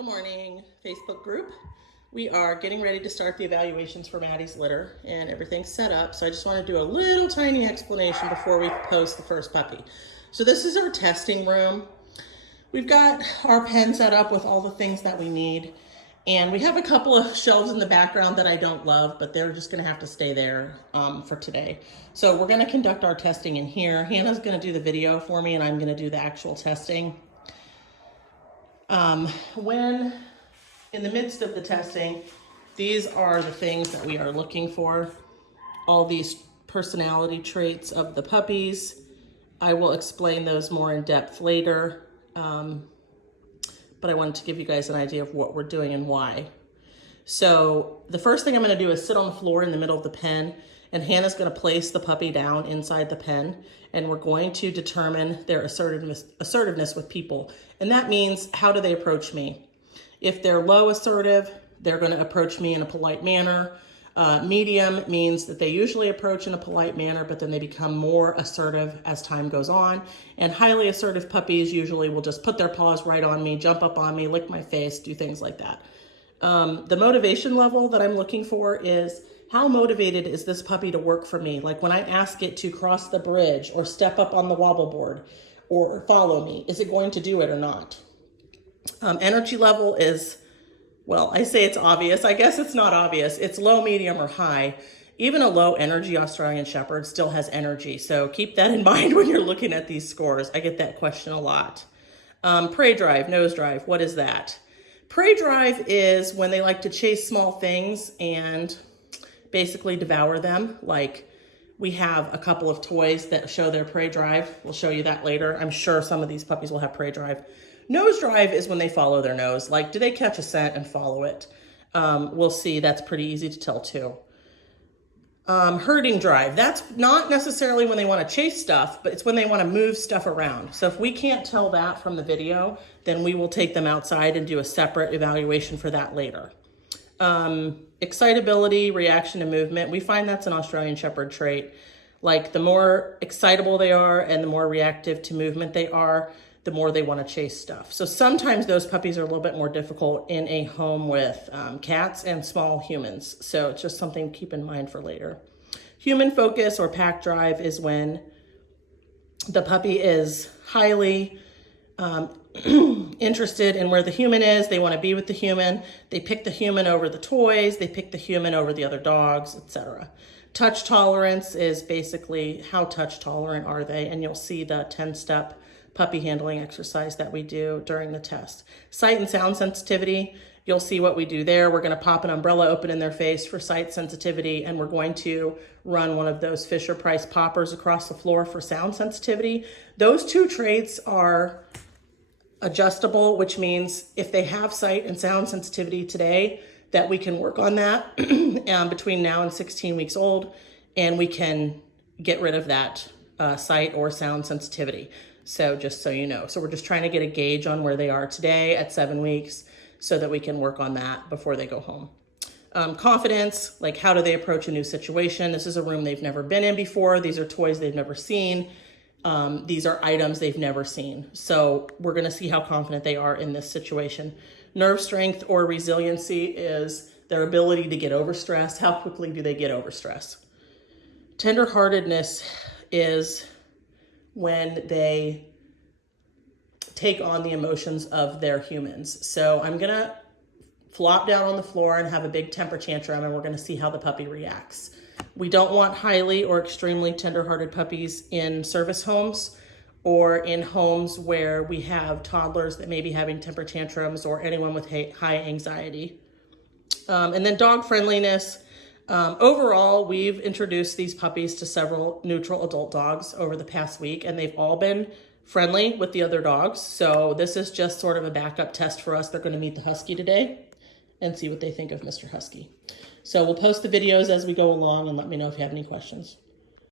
Good morning, Facebook group. We are getting ready to start the evaluations for Maddie's litter and everything's set up. So I just want to do a little tiny explanation before we post the first puppy. So this is our testing room. We've got our pen set up with all the things that we need. And we have a couple of shelves in the background that I don't love, but they're just gonna have to stay there for today. So we're gonna conduct our testing in here. Hannah's gonna do the video for me and I'm gonna do the actual testing. When in the midst of the testing, these are the things that we are looking for. All these personality traits of the puppies. I will explain those more in depth later. But I wanted to give you guys an idea of what we're doing and why. So the first thing I'm going to do is sit on the floor in the middle of the pen, and Hannah's going to place the puppy down inside the pen, and we're going to determine their assertiveness with people. And that means, how do they approach me? If they're low assertive, they're going to approach me in a polite manner. Medium means that they usually approach in a polite manner, but then they become more assertive as time goes on. And highly assertive puppies usually will just put their paws right on me, jump up on me, lick my face, do things like that. The motivation level that I'm looking for is, how motivated is this puppy to work for me? Like when I ask it to cross the bridge or step up on the wobble board or follow me, is it going to do it or not? Energy level is, well, I say it's obvious. I guess it's not obvious. It's low, medium, or high. Even a low energy Australian Shepherd still has energy. So keep that in mind when you're looking at these scores. I get that question a lot. Prey drive, nose drive, what is that? Prey drive is when they like to chase small things and basically devour them. Like we have a couple of toys that show their prey drive. We'll show you that later. I'm sure some of these puppies will have prey drive. Nose drive is when they follow their nose. Like, do they catch a scent and follow it? We'll see. That's pretty easy to tell too. Herding drive. That's not necessarily when they want to chase stuff, but it's when they want to move stuff around. So if we can't tell that from the video, then we will take them outside and do a separate evaluation for that later. Excitability, reaction to movement. We find that's an Australian Shepherd trait. Like the more excitable they are and the more reactive to movement they are, the more they want to chase stuff. So sometimes those puppies are a little bit more difficult in a home with cats and small humans. So it's just something to keep in mind for later. Human focus or pack drive is when the puppy is highly interested in where the human is. They want to be with the human. They pick the human over the toys. They pick the human over the other dogs, etc. Touch tolerance is basically how touch tolerant are they, and you'll see the 10-step puppy handling exercise that we do during the test. Sight and sound sensitivity, you'll see what we do there. We're going to pop an umbrella open in their face for sight sensitivity, and we're going to run one of those Fisher-Price poppers across the floor for sound sensitivity. Those two traits are adjustable, which means if they have sight and sound sensitivity today, that we can work on that between now and 16 weeks old, and we can get rid of that sight or sound sensitivity. So just so you know. So we're just trying to get a gauge on where they are today at 7 weeks so that we can work on that before they go home. Confidence, like how do they approach a new situation? This is a room they've never been in before. These are toys they've never seen. These are items they've never seen. So we're going to see how confident they are in this situation. Nerve strength or resiliency is their ability to get over stress. How quickly do they get over stress? Tenderheartedness is when they take on the emotions of their humans. So I'm going to flop down on the floor and have a big temper tantrum, and we're going to see how the puppy reacts. We don't want highly or extremely tenderhearted puppies in service homes or in homes where we have toddlers that may be having temper tantrums or anyone with high anxiety. And then dog friendliness. Overall, we've introduced these puppies to several neutral adult dogs over the past week, and they've all been friendly with the other dogs. So this is just sort of a backup test for us. They're going to meet the Husky today and see what they think of Mr. Husky. So we'll post the videos as we go along, and let me know if you have any questions.